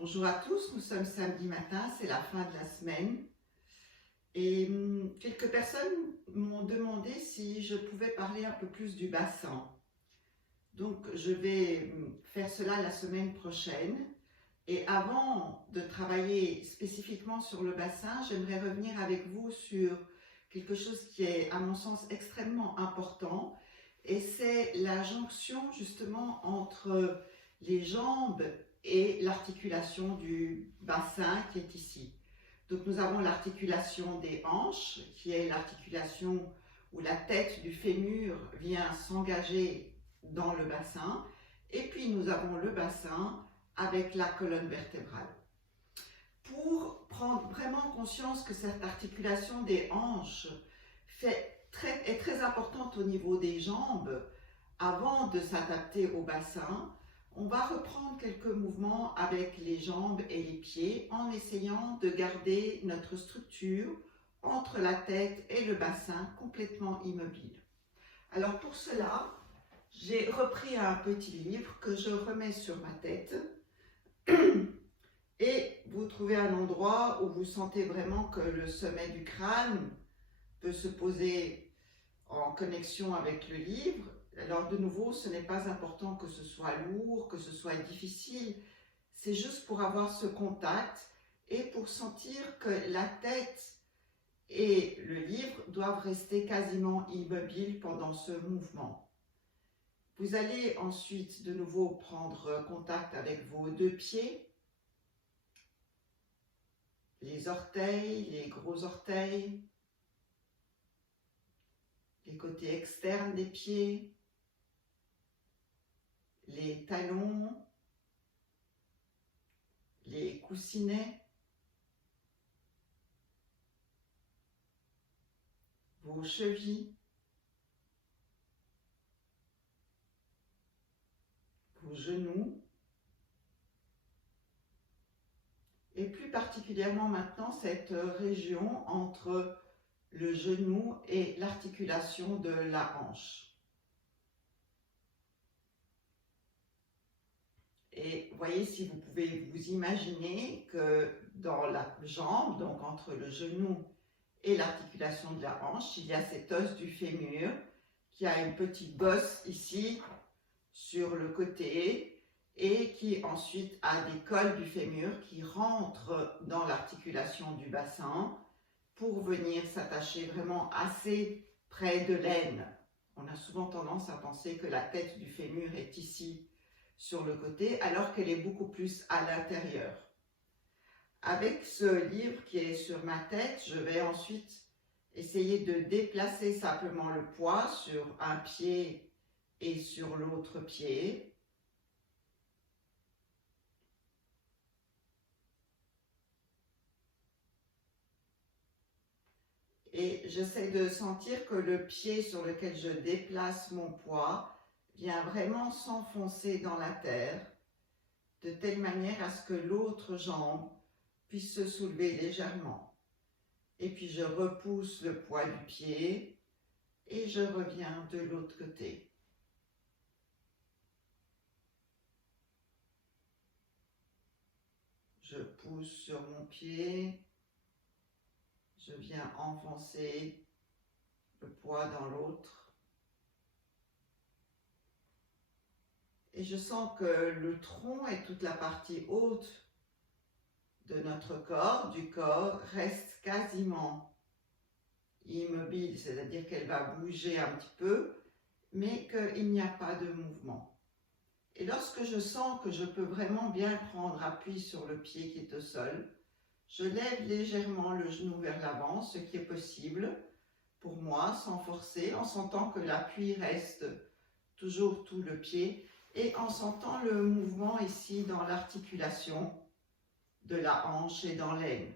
Bonjour à tous, nous sommes samedi matin, c'est la fin de la semaine et quelques personnes m'ont demandé si je pouvais parler un peu plus du bassin. Donc je vais faire cela la semaine prochaine et avant de travailler spécifiquement sur le bassin, j'aimerais revenir avec vous sur quelque chose qui est à mon sens extrêmement important et c'est la jonction justement entre les jambes et l'articulation du bassin qui est ici. Donc nous avons l'articulation des hanches, qui est l'articulation où la tête du fémur vient s'engager dans le bassin, et puis nous avons le bassin avec la colonne vertébrale. Pour prendre vraiment conscience que cette articulation des hanches est très importante au niveau des jambes, avant de s'adapter au bassin, on va reprendre quelques mouvements avec les jambes et les pieds en essayant de garder notre structure entre la tête et le bassin complètement immobile. Alors pour cela, j'ai repris un petit livre que je remets sur ma tête et vous trouvez un endroit où vous sentez vraiment que le sommet du crâne peut se poser en connexion avec le livre. Alors de nouveau, ce n'est pas important que ce soit lourd, que ce soit difficile, c'est juste pour avoir ce contact et pour sentir que la tête et le livre doivent rester quasiment immobiles pendant ce mouvement. Vous allez ensuite de nouveau prendre contact avec vos deux pieds, les orteils, les gros orteils, les côtés externes des pieds, les talons, les coussinets, vos chevilles, vos genoux, et plus particulièrement maintenant cette région entre le genou et l'articulation de la hanche. Et voyez si vous pouvez vous imaginer que dans la jambe, donc entre le genou et l'articulation de la hanche, il y a cet os du fémur qui a une petite bosse ici sur le côté et qui ensuite a des cols du fémur qui rentrent dans l'articulation du bassin pour venir s'attacher vraiment assez près de l'aine. On a souvent tendance à penser que la tête du fémur est ici sur le côté, alors qu'elle est beaucoup plus à l'intérieur. Avec ce livre qui est sur ma tête, je vais ensuite essayer de déplacer simplement le poids sur un pied et sur l'autre pied. Et j'essaie de sentir que le pied sur lequel je déplace mon poids vient vraiment s'enfoncer dans la terre, de telle manière à ce que l'autre jambe puisse se soulever légèrement. Et puis je repousse le poids du pied et je reviens de l'autre côté. Je pousse sur mon pied, je viens enfoncer le poids dans l'autre. Et je sens que le tronc et toute la partie haute de notre corps, du corps, reste quasiment immobile, c'est-à-dire qu'elle va bouger un petit peu, mais qu'il n'y a pas de mouvement. Et lorsque je sens que je peux vraiment bien prendre appui sur le pied qui est au sol, je lève légèrement le genou vers l'avant, ce qui est possible pour moi, sans forcer, en sentant que l'appui reste toujours tout le pied, et en sentant le mouvement ici dans l'articulation de la hanche et dans l'aine.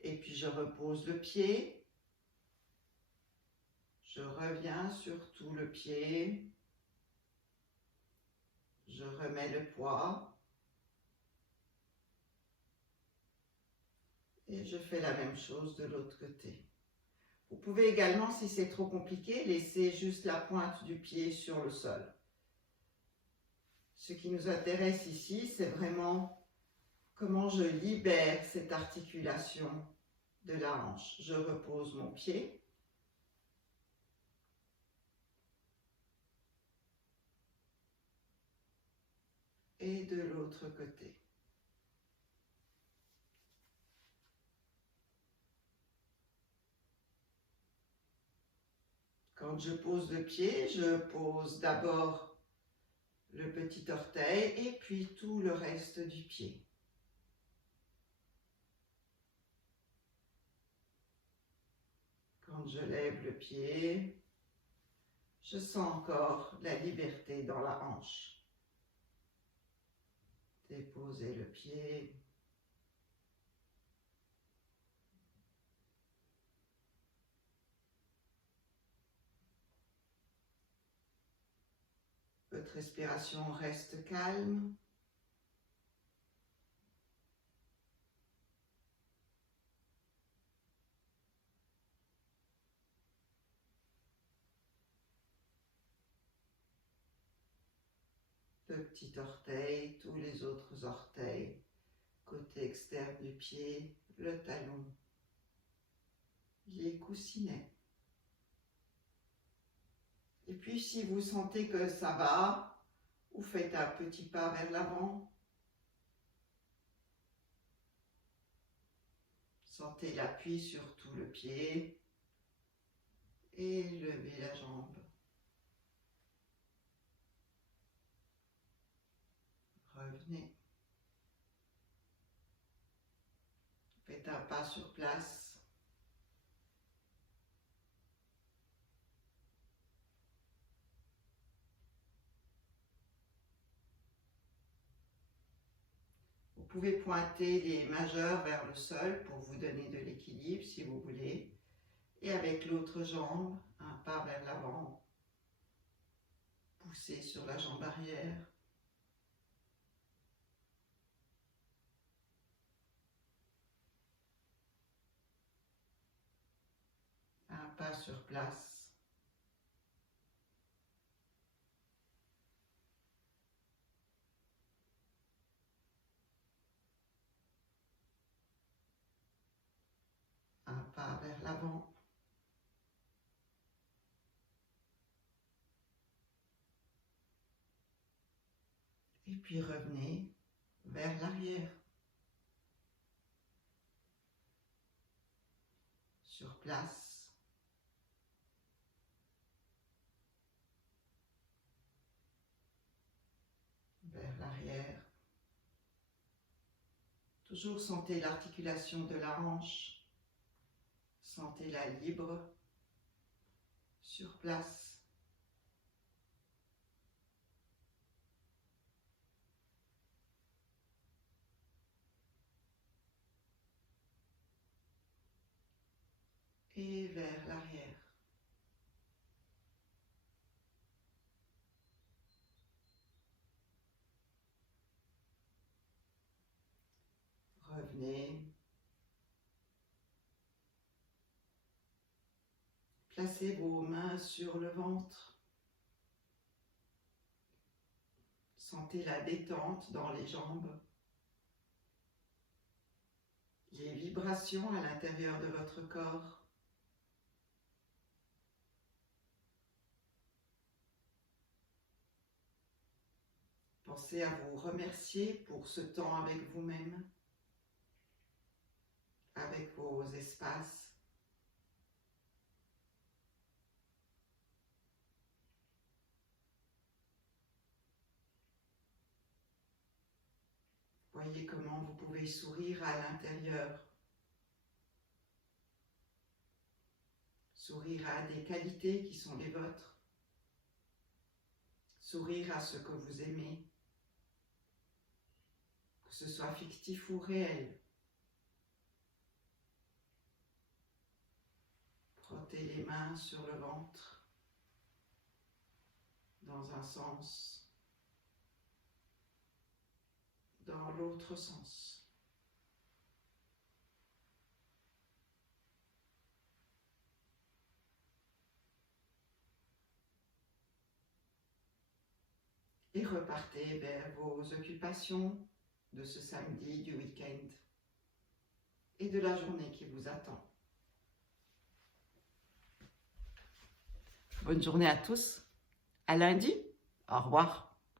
Et puis je repose le pied, je reviens sur tout le pied, je remets le poids et je fais la même chose de l'autre côté. Vous pouvez également, si c'est trop compliqué, laisser juste la pointe du pied sur le sol. Ce qui nous intéresse ici, c'est vraiment comment je libère cette articulation de la hanche. Je repose mon pied. Et de l'autre côté. Quand je pose le pied, je pose d'abord le petit orteil et puis tout le reste du pied. Quand je lève le pied, je sens encore la liberté dans la hanche. Déposer le pied. Votre respiration reste calme. Le petit orteil, tous les autres orteils, côté externe du pied, le talon, les coussinets. Et puis si vous sentez que ça va, vous faites un petit pas vers l'avant. Sentez l'appui sur tout le pied et levez la jambe. Revenez. Faites un pas sur place. Vous pouvez pointer les majeurs vers le sol pour vous donner de l'équilibre si vous voulez. Et avec l'autre jambe, un pas vers l'avant. Poussez sur la jambe arrière. Un pas sur place. Un pas vers l'avant. Et puis revenez vers l'arrière. Sur place. Vers l'arrière. Toujours sentez l'articulation de la hanche. Sentez-la libre. Sur place. Et vers l'arrière. Revenez. Placez vos mains sur le ventre. Sentez la détente dans les jambes. Les vibrations à l'intérieur de votre corps. Pensez à vous remercier pour ce temps avec vous-même, avec vos espaces. Voyez comment vous pouvez sourire à l'intérieur. Sourire à des qualités qui sont les vôtres. Sourire à ce que vous aimez. Que ce soit fictif ou réel. Frottez les mains sur le ventre. Dans un sens. Dans l'autre sens. Et repartez vers vos occupations, de ce samedi, du week-end et de la journée qui vous attend. Bonne journée à tous. À lundi. Au revoir.